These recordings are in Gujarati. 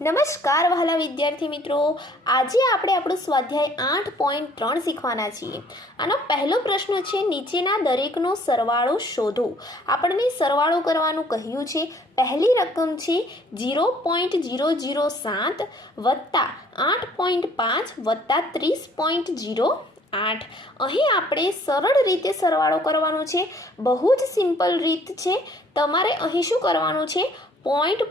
નમસ્કાર વહાલા વિદ્યાર્થી મિત્રો, આજે આપણે આપણું સ્વાધ્યાય 8.3 શીખવાના છીએ. આનો પહેલો પ્રશ્ન છે, નીચેના દરેકનો સરવાળો શોધો. આપણને સરવાળો કરવાનું કહ્યું છે. પહેલી રકમ છે 0.007 વત્તા 8.5 વત્તા 30.08. અહીં આપણે સરળ રીતે સરવાળો કરવાનો છે. બહુ જ સિમ્પલ રીત છે. તમારે અહીં શું કરવાનું છે, પોઈન્ટ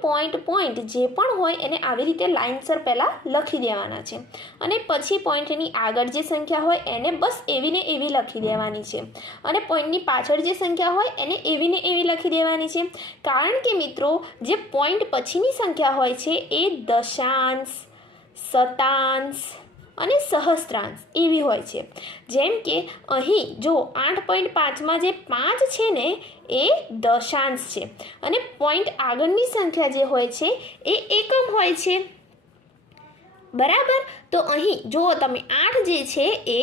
જે પણ હોય એને આવી રીતે લાઇનસર પહેલાં લખી દેવાના છે અને પછી પોઈન્ટની આગળ જે સંખ્યા હોય એને બસ એવી ને એવી લખી દેવાની છે અને પોઈન્ટની પાછળ જે સંખ્યા હોય એને એવી ને એવી લખી દેવાની છે. કારણ કે મિત્રો, જે પોઈન્ટ પછીની સંખ્યા હોય છે એ દશાંશ, શતાંશ અને સહસ્ત્રાંશ એવી હોય છે. જેમ કે અહીં જો 8.5માં જે 5 છે ને એ દશાંશ છે અને પોઈન્ટ આગળની સંખ્યા જે હોય છે એ એકમ હોય છે. બરાબર. તો અહીં જુઓ તમે, 8 જે છે એ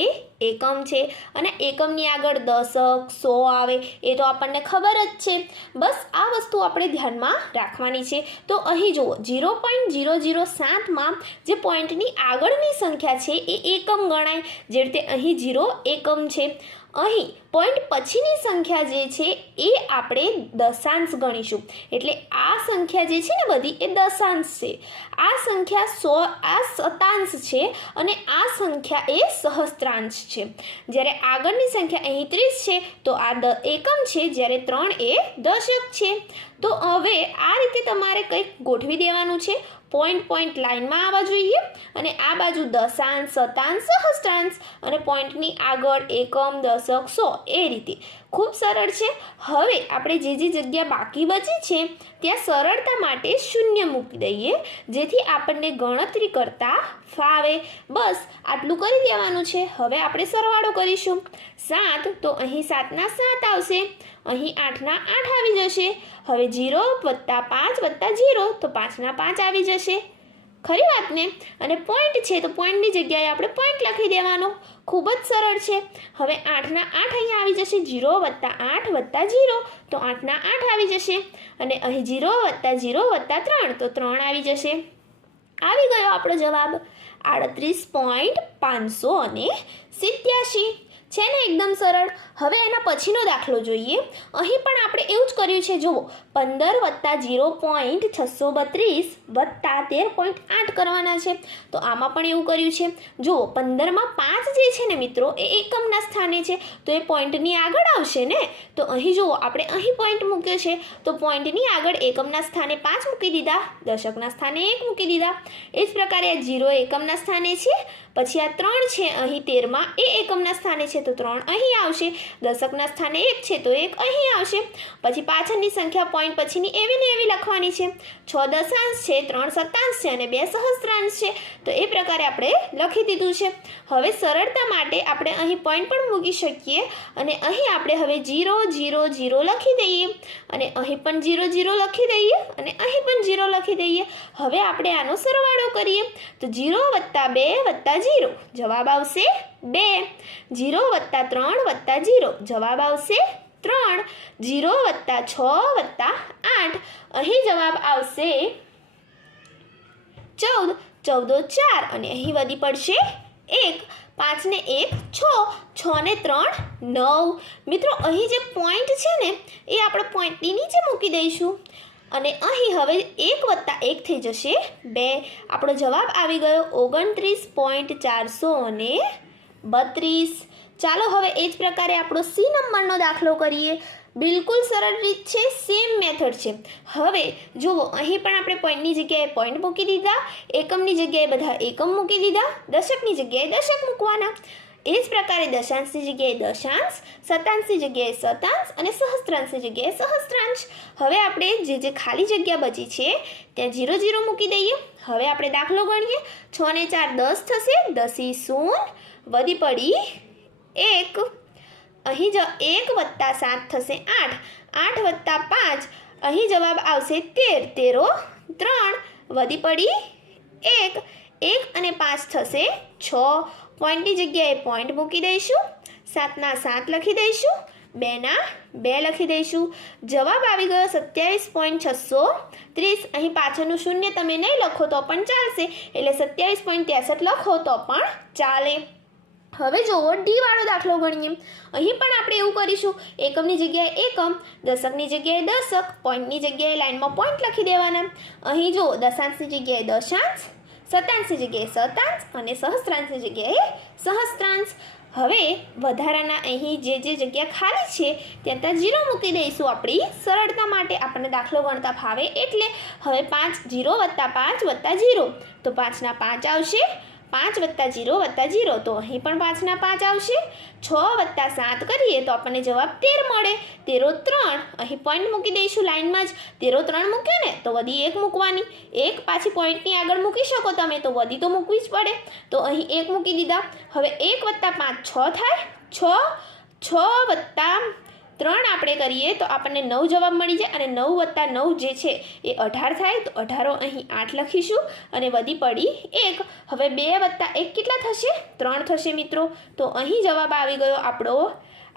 એકમ છે અને એકમની આગળ દશક, 100 આવે એ તો આપણને ખબર જ છે. બસ આ વસ્તુ આપણે ધ્યાનમાં રાખવાની છે. તો અહીં જુઓ 0.007માં જે પોઈન્ટની આગળની સંખ્યા છે એ એકમ ગણાય, જે રીતે અહીં 0 એકમ છે. અહીં પોઈન્ટ પછીની સંખ્યા જે છે એ આપણે દશાંશ ગણીશું. એટલે આ સંખ્યા જે છે ને બધી એ દશાંશ છે, આ સંખ્યા 100 આ શતાંશ છે અને આ સંખ્યા એ સહસ્ત્રાંશ છે. જ્યારે આગળની સંખ્યા અહીં 30 છે તો આ એકમ છે, જ્યારે 3 એ દશક છે. તો હવે આ રીતે તમારે કંઈક ગોઠવી દેવાનું છે. પોઈન્ટ લાઇનમાં આવવા જોઈએ અને આ બાજુ દશાંશ, શતાંશ, સહસ્ત્રાંશ અને પોઈન્ટની આગળ એકમ, દશક, 100 એ રીતે. ખૂબ સરળ છે. હવે આપણે જે જગ્યા બાકી બચી છે ત્યાં સરળતા માટે શૂન્ય મૂકી દઈએ, જેથી આપણને ગણતરી કરતા ફાવે. બસ આટલું કરી દેવાનું છે. હવે આપણે સરવાળો કરીશું. 7 તો અહીં 7ના 7 આવશે, અહીં 8ના 8 આવી જશે. હવે 0 વત્તા 5 વત્તા 0 તો 5ના 5 આવી જશે. ખરી વાત ને? અને પોઈન્ટ છે તો પોઈન્ટની જગ્યાએ આપણે પોઈન્ટ લખી દેવાનો. ખૂબ જ સરળ છે. હવે 8ના 8 અહીંયા આવી જશે. 0 વત્તા 8 વત્તા 0 તો 8ના 8 આવી જશે અને અહીં 0 વત્તા 0 વત્તા 3 તો 3 આવી જશે. આવી ગયો આપણો જવાબ 38.587 છે ને? એકદમ સરળ. હવે એના પછીનો દાખલો જોઈએ. અહીં પણ આપણે એવું જ કર્યું છે. જુઓ, 15 વત્તા 0.632 વત્તા 13.8 કરવાના છે. તો આમાં પણ એવું કર્યું છે. જુઓ, 15માં 5 જે છે ને મિત્રો એ એકમના સ્થાને છે, તો એ પોઈન્ટની આગળ આવશે ને. તો અહીં જુઓ, આપણે અહીં પોઈન્ટ મૂક્યો છે તો પોઈન્ટની આગળ એકમના સ્થાને 5 મૂકી દીધા, દશકના સ્થાને 1 મૂકી દીધા. એ જ પ્રકારે આ 0 એકમના સ્થાને છે. પછી આ 3 છે અહીં 13માં એ એકમના સ્થાને છે તો 3 અહીં આવશે. દશકના સ્થાને 1 છે તો 1 અહીં આવશે. પછી પાછળની સંખ્યા પોઈન્ટ પછીની એવી ને એવી લખવાની છે. 6 દશાંશ છે, 3 શતાંશ છે અને 2 સહસ્ત્રાંશ છે. તો એ પ્રકારે આપણે લખી દીધું છે. હવે સરળતા માટે આપણે અહીં પોઈન્ટ પણ મૂકી શકીએ અને અહીં આપણે હવે 0 0 0 લખી દઈએ અને અહીં પણ 0 0 લખી દઈએ અને અહીં પણ 0 લખી દઈએ. હવે આપણે આનો સરવાળો કરીએ તો 0 વત્તા 2 વત્તા 0 જવાબ આવશે 2. 0 વત્તા 3 વત્તા 0 જવાબ આવશે 3. 0 વત્તા 6 વત્તા 8 અહીં જવાબ આવશે 14. 14 4 અને અહીં વધી પડશે 1. 5 ને 1 6, 6 ને 3 9. મિત્રો, અહીં જે પોઈન્ટ છે ને એ આપણે પોઈન્ટની નીચે મૂકી દઈશું અને અહીં હવે 1 વત્તા 1 થઈ જશે 2. આપણો જવાબ આવી ગયો 29.432. ચાલો હવે એ જ પ્રકારે આપણો સી નંબરનો દાખલો કરીએ. બિલકુલ સરળ રીત છે, સેમ મેથડ છે. હવે જુઓ, અહીં પણ આપણે પોઈન્ટની જગ્યાએ પોઈન્ટ મૂકી દીધા, એકમની જગ્યાએ બધા એકમ મૂકી દીધા, દશકની જગ્યાએ દશક મૂકવાના. એ જ પ્રકારે દશાંશની જગ્યાએ દશાંશ, શતાંશની જગ્યાએ શતાંશ અને સહસ્ત્રાંશની જગ્યાએ સહસ્ત્રાંશ. હવે આપણે જે ખાલી જગ્યા બચી છે ત્યાં 0 0 મૂકી દઈએ. હવે આપણે દાખલો ગણીએ. 6 ને 4 10 થશે, 10 શૂન્ય વધી પડી 1. અહીં 1 વત્તા 7 થશે 8, 8 વત્તા 5 અહીં જવાબ આવશે 13, 13 3 વધી પડી 1. 1 અને 5 થશે 6. પોઈન્ટની જગ્યાએ પોઈન્ટ મૂકી દઈશું, 7ના 7 લખી દઈશું, 2 2 લખી દઈશું. જવાબ આવી ગયો 27.630. અહીં પાછળનું શૂન્ય તમે નહીં લખો તો પણ ચાલશે, એટલે 27.63 લખો તો પણ ચાલે. હવે જુઓ ડી વાળો દાખલો ગણીએ. અહીં પણ આપણે એવું કરીશું, એકમની જગ્યાએ એકમ, દશકની જગ્યાએ દશક, પોઈન્ટની જગ્યાએ લાઈનમાં પોઈન્ટ લખી દેવાના. અહીં જુઓ દશાંશની જગ્યાએ દશાંશ, શતાંશની જગ્યાએ શતાંશ અને સહસ્ત્રાંશની જગ્યાએ સહસ્ત્રાંશ. હવે વધારાના અહીં જે જગ્યા ખાલી છે ત્યાં 0 મૂકી દઈશું આપણી સરળતા માટે, આપણને દાખલો ગણતા ફાવે એટલે. હવે 5 0 વત્તા 5 વત્તા 0 તો 5 ના 5 આવશે. 5 વત્તા 0 વત્તા 0 તો અહીં પણ 5 ના 5 આવશે. 6 વત્તા 7 કરીએ તો આપણને જવાબ 13 મળે. 13 3 અહીં પોઈન્ટ મૂકી દઈશું લાઈનમાં જ. 13 3 મૂક્યો ને તો વધી 1 મૂકવાની. 1 પાછી પોઈન્ટની આગળ મૂકી શકો તમે, તો વધી તો મૂકવી જ પડે. તો અહીં 1 મૂકી દીધા. હવે 1 વત્તા 5 6 થાય. 6 વત્તા 3 આપણે કરીએ તો આપણને 9 જવાબ મળી જાય, અને 9 વત્તા 9 જે છે એ 18 થાય. તો 18 અહીં 8 લખીશું અને વધી પડી 1. હવે 2 વત્તા 1 કેટલા થશે? 3 થશે મિત્રો. તો અહીં જવાબ આવી ગયો આપણો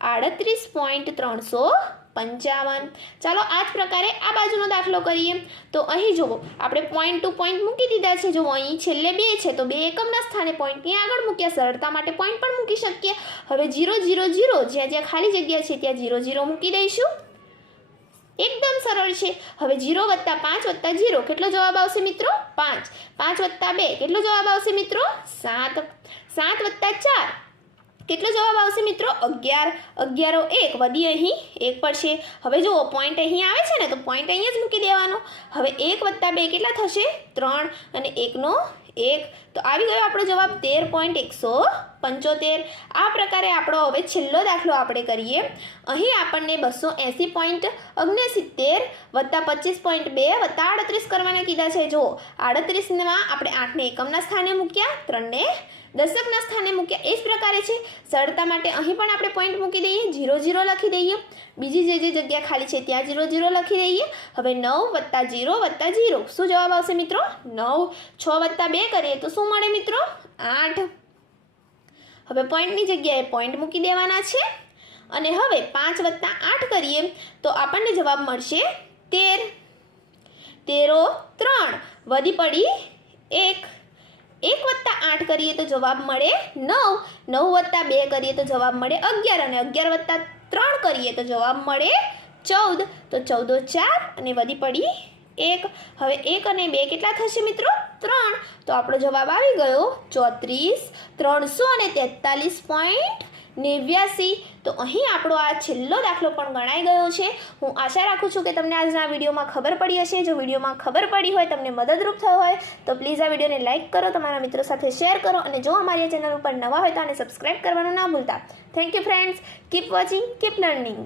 38.355. ચાલો આ જ પ્રકારે આ બાજુનો દાખલો કરીએ. તો અહીં જુઓ આપણે પોઈન્ટ ટુ પોઈન્ટ મૂકી દીધા છે. જો અહીં છેલ્લે 2 છે તો 2 એકમના સ્થાને પોઈન્ટની આગળ મૂક્યા. સરળતા માટે પોઈન્ટ પણ મૂકી શકીએ. હવે 0 0 0 જ્યાં ખાલી જગ્યા છે ત્યાં 0 0 મૂકી દઈશું. એકદમ સરળ છે. હવે 0 વત્તા 5 વત્તા 0 કેટલો જવાબ આવશે મિત્રો? 5. 5 વત્તા 2 કેટલો જવાબ આવશે મિત્રો? 7. 7 વત્તા 4 કેટલો જવાબ આવશે મિત્રો? 11. 11 1 વધી અહીં 1 પડશે. હવે જુઓ પોઈન્ટ અહીં આવે છે ને તો પોઈન્ટ અહીંયા જ મૂકી દેવાનો. હવે 1 વત્તા 2 કેટલા થશે? 3 અને 1 નો 1. તો આવી ગયો આપણો જવાબ 13.175. આ પ્રકારે આપણો હવે છેલ્લો દાખલો આપણે કરીએ. અહીં આપણને 280.69 વત્તા 25.2 વત્તા 38 કરવાના કીધા છે. જો 38માં આપણે 8ને એકમના સ્થાને મૂક્યા, 3ને દશકના સ્થાને મૂક્યા. એ જ પ્રકારે છે. સરળતા માટે અહીં પણ આપણે પોઈન્ટ મૂકી દઈએ, 0 0 લખી દઈએ. બીજી જે જગ્યા ખાલી છે ત્યાં 0 0 લખી દઈએ. હવે 9 વત્તા 0 વત્તા 0 શું જવાબ આવશે મિત્રો? 9. 6 વત્તા 2 કરીએ તો શું મળે મિત્રો? 8. હવે પોઈન્ટની જગ્યાએ પોઈન્ટ મૂકી દેવાના છે. અને હવે 5 વત્તા 8 કરીએ તો આપણને જવાબ મળશે 13. 13 3 વધી પડી 1. 1 વત્તા 8 કરીએ તો જવાબ મળે 9. 9 વત્તા 2 કરીએ તો જવાબ મળે 11. અને 11 વત્તા 3 કરીએ તો જવાબ મળે 14. તો 14 4 અને વધી પડી 1. હવે 1 અને 2 કેટલા થશે મિત્રો? 3. તો આપણો જવાબ આવી ગયો 34,343.89. તો અહીં આપણો આ છેલ્લો દાખલો પણ ગણાઈ ગયો છે. હું આશા રાખું છું કે તમને આજના વિડીયોમાં ખબર પડી હશે. જો વિડીયોમાં ખબર પડી હોય, તમને મદદરૂપ થયો હોય તો પ્લીઝ આ વિડીયોને લાઇક કરો, તમારા મિત્રો સાથે શેર કરો, અને જો અમારી આ ચેનલ ઉપર નવા હોય તો આને સબસ્ક્રાઈબ કરવાનું ના ભૂલતા. Thank you friends. Keep watching, keep learning.